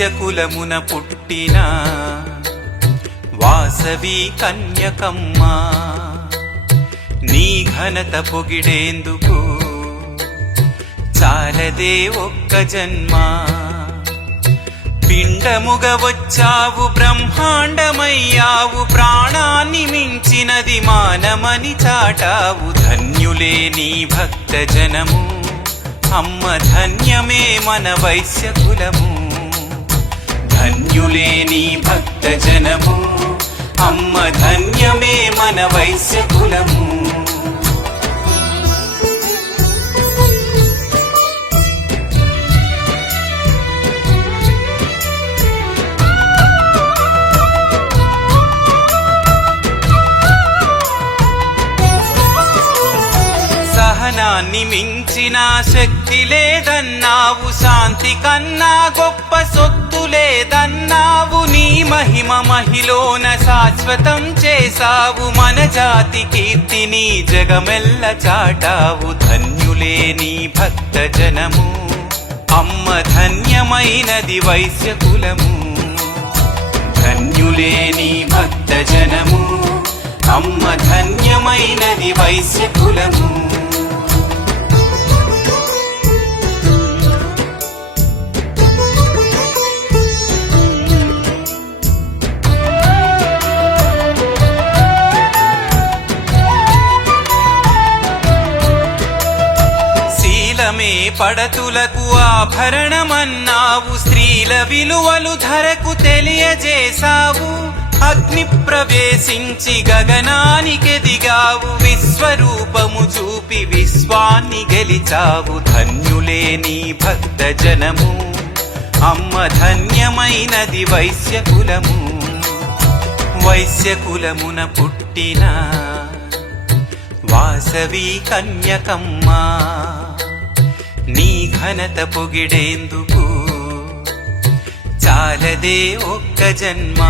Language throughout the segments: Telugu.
వైశ్యకులమున పుట్టిన వాసవి కన్యకమ్మ నీ ఘనత పొగిడేందుకు చాలదే ఒక్క జన్మ. పిండముగ వచ్చావు బ్రహ్మాండమయ్యావు ప్రాణాన్ని మించినది మానమని చాటావు. ధన్యులే నీ భక్త జనము అమ్మ ధన్యమే మన వైశ్య కులము జనము అమ్మ ధన్యమే మన వైశ్య కులము దాన్ని మించిన శక్తి లేదన్నావు శాంతి కన్నా గొప్ప సొత్తు లేదన్నావు నీ మహిమ మహిలోన శాశ్వతం చేశావు మన జాతి కీర్తిని జగమెల్ల చాటావు ధన్యులే నీ భక్త జనము అమ్మ ధన్యమైనది వైశ్య కులము. ధన్యులే నీ భక్త జనము అమ్మ ధన్యమైనది వైశ్య కులము. పడతులకు ఆభరణమన్నావు. స్త్రీల విలువలు ధరకు తెలియజేశావు. అగ్ని ప్రవేశించి గగనానికి దిగావు. విశ్వరూపము చూపి విశ్వాన్ని గెలిచావు. ధన్యులే నీ భక్త జనము. అమ్మ ధన్యమైనది వైశ్య కులము వైశ్య కులమున పుట్టిన వాసవి కన్యకమ్మా. నీ ఘనత పొగిడేందుకు? చాలదే ఒక్క జన్మ.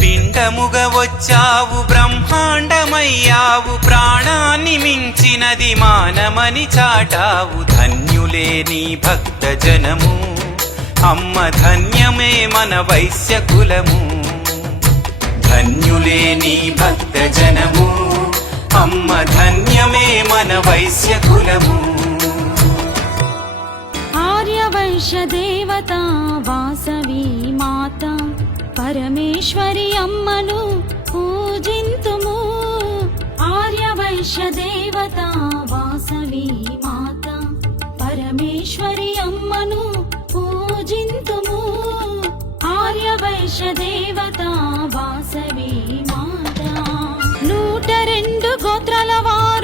పిండముగ వచ్చావు బ్రహ్మాండమయ్యావు ప్రాణాన్ని మించినది మానమని చాటావు ధన్యులే నీ భక్త జనము అమ్మ ధన్యమే మన వైశ్య కులము ధన్యులే నీ భక్త జనము అమ్మ ధన్యమే మన వైశ్య కులము. ఆర్యవైశ్య దేవత వాసవి మాత పరమేశ్వరి అమ్మను పూజింతుము. ఆర్యవైశ్య దేవత వాసవి మాత పరమేశ్వరి అమ్మను పూజింతుము. ఆర్యవైశ్య దేవత వాసవి పాత్రల వారు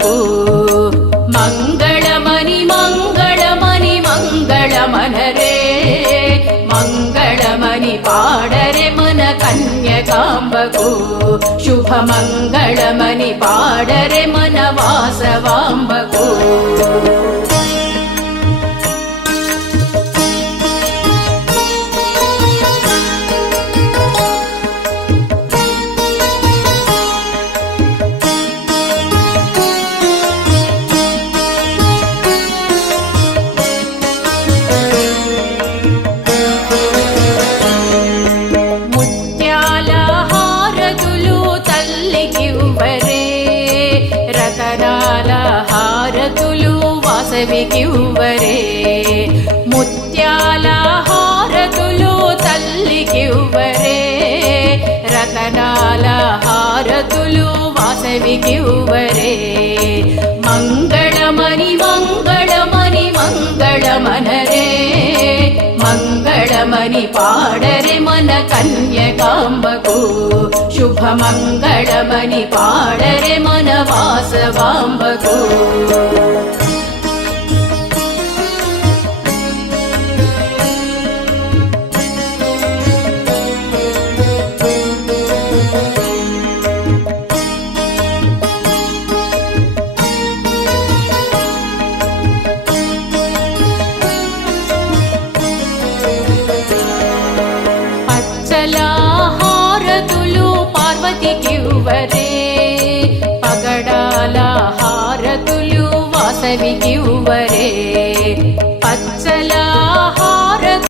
కాంబకు మంగళమని మంగళమని మంగళమనరే మంగళమని పాడరే మన కన్యకాంబకు శుభమంగళమని పాడరే మన వాసవాంబకు ముత్యాల వాసవికివ్వరే ముత్యాల హారతులు తల్లికివ్వరే. రతనాల హారతులు వాసవికివ్వరే. మంగళమణి మంగళమణి మంగళమనరే. మంగళమణి పాడరే మన కన్యకాంబకు. శుభమంగళమని పాడరే మన వాసవాంబకు. పార్వతికివ్వరే. పగడాల హారతులు వాసవికివ్వరే.